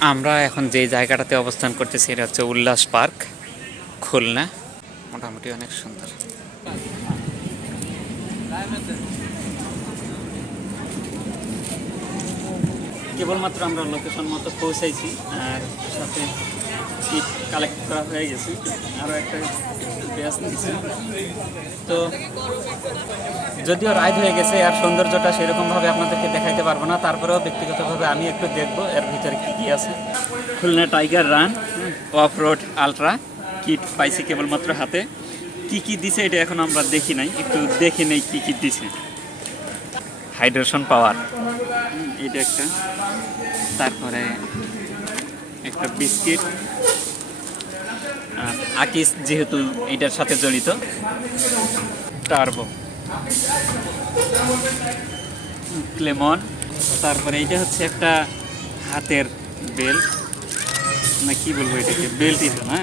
আমরা এখন যে জায়গাটাতে অবস্থান করতেছি এটা হচ্ছে উল্লাস পার্ক, খুলনা। মোটামুটি অনেক সুন্দর। কেবলমাত্র আমরা লোকেশন মতো পৌঁছাইছি, আর সাথে সিট কালেক্ট করা হয়ে গেছে। আরও একটা ব্যাস নিয়েছি। তো যদিও রাইড হয়ে গেছে, আর সৌন্দর্যটা সেরকমভাবে আপনাদেরকে দেখাইতে পারবো না, তারপরেও ব্যক্তিগতভাবে আমি একটু দেখবো এর ভিতরে কী কী আছে। Khulna tiger run of road ultra kit পাইছি কেবলমাত্র হাতে। কি কি দিছে এটা এখন আমরা দেখি নাই, একটু দেখে নেই কি কি দিছে। হাইড্রেশন পাওয়ার এটা একটা, তারপরে একটা বিস্কিট, আকিস যেহেতু এটার সাথে জড়িত, টার্বো, ক্লেমন, তারপরে এটা হচ্ছে একটা হাতের বেল্ট, না কি বলবো এটাকে, বেল্টই তো না।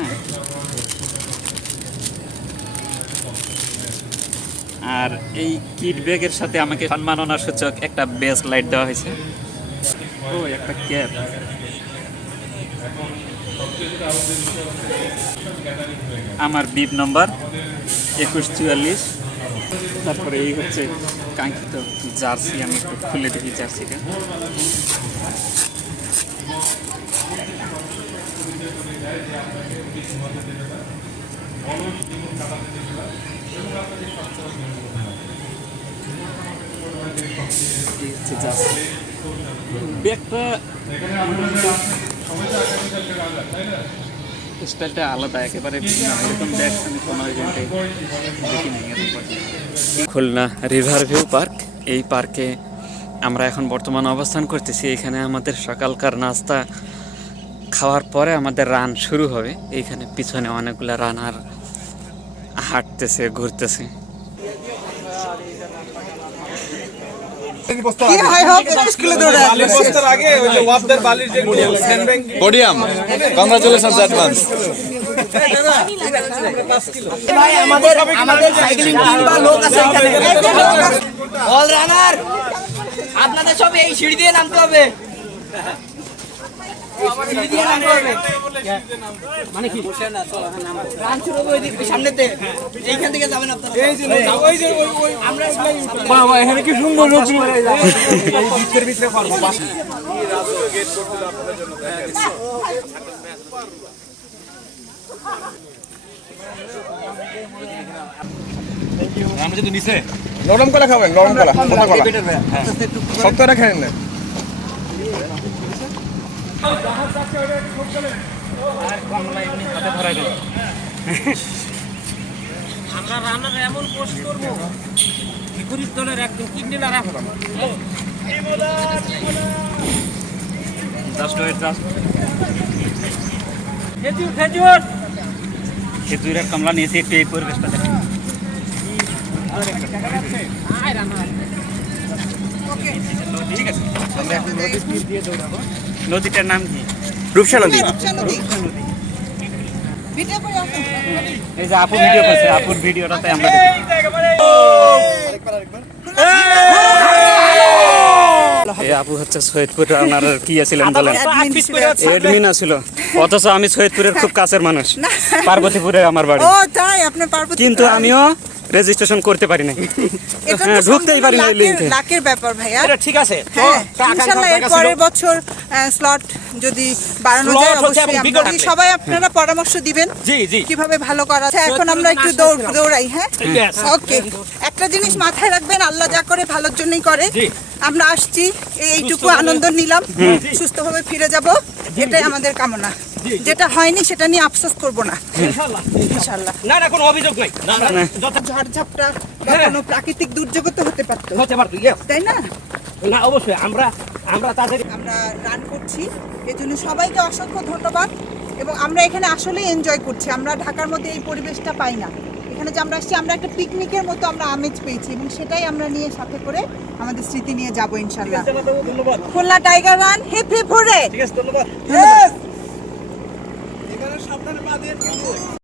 আর এই কিট ব্যাগের সাথে আমাকে সম্মাননা সূচক একটা বেস লাইট দেওয়া হয়েছে। ও একটা ক্যাপ, আমার বিপ নম্বর 2144। তারপরে এই হচ্ছে কাঙ্ক্ষিত জার্সি, আমি একটু খুলে দেখি জার্সিটা। ব্যাগটা স্টাইলটা আলাদা একেবারে, এরকম ব্যাগ আমি কোনো জায়গায় দেখিনি। খুলনা রিভার ভিউ পার্ক, এই পার্কে আমরা এখন বর্তমানে অবস্থান করতেছি। এখানে আমাদের সকালকার নাস্তা খাওয়ার পরে আমাদের রান শুরু হবে। এইখানে পিছনে অনেকগুলো রানার হাঁটতেছে, ঘুরতেছে। Podium. Congratulations advance. আপনাদের সব এই সিঁড়ি দিয়ে নামতে হবে। মানে কি সামনেতে এইখান থেকে যাবেন আপনারা। এখানে কি সুন্দর নরম কলা খাবেন, নরম কলা, মোটা কলা, শক্তটা খাবেন না। আমরা রান্নার এমন পোস্ট করবো, গরিব দলের একদম কিডনি না রাখবো। খেজুরের কমলা নিয়েছি, একটু এই পরিবেশটা দেখেন। ঠিক আছে, নদীটার নাম কি? রূপসা নদী। এই যে আপু ভিডিও করছে, আপুর ভিডিওটাতে আমরা এই আপু হচ্ছে সৈয়দপুর, ওনার কি ছিলেন বলেন? এডমিন ছিল, অথচ আমি সৈয়দপুরের খুব কাছের মানুষ, পার্বতীপুরে আমার বাড়ি। কিন্তু আমিও রেজিস্ট্রেশন করতে পারি না, ঢুকতেই পারি না। লাকের ব্যাপার ভাইয়া, ঠিক আছে। ইনশাআল্লাহ এর পরের বছর স্লট যদি বাড়ানো যায় অবশ্যই সবাই আপনারা পরামর্শ দিবেন কিভাবে ভালো করা যায়। এখন আমরা একটু দৌড়াই। হ্যাঁ, ওকে। একটা জিনিস মাথায় রাখবেন, আল্লাহ যা করে ভালোর জন্যই করে। আমরা আসছি, এইটুকু আনন্দ নিলাম, সুস্থভাবে ফিরে যাব, এটাই আমাদের কামনা। যেটা হয়নি সেটা নিয়ে আফসোস করব না, ইনশাআল্লাহ। না না, কোনো অভিযোগ নাই। ঝড়ঝাপটা বা কোনো প্রাকৃতিক দুর্যোগ তো হতে পারতো, তাই না? না, অবশ্যই আমরা তাদের আমরা রান করছি, এজন্য সবাইকে অসংখ্য ধন্যবাদ। এবং আমরা এখানে আসলে এনজয় করছি। আমরা ঢাকার মধ্যে এই পরিবেশটা পাই না। এখানে যে আমরা আসছি, আমরা একটা পিকনিকের মতো আমরা আমেজ পেয়েছি, এবং সেটাই আমরা নিয়ে সাথে করে আমাদের স্মৃতি নিয়ে যাবো ইনশাআল্লাহ। Khulna tiger run, hip hip hurray. ঠিক আছে, ধন্যবাদ।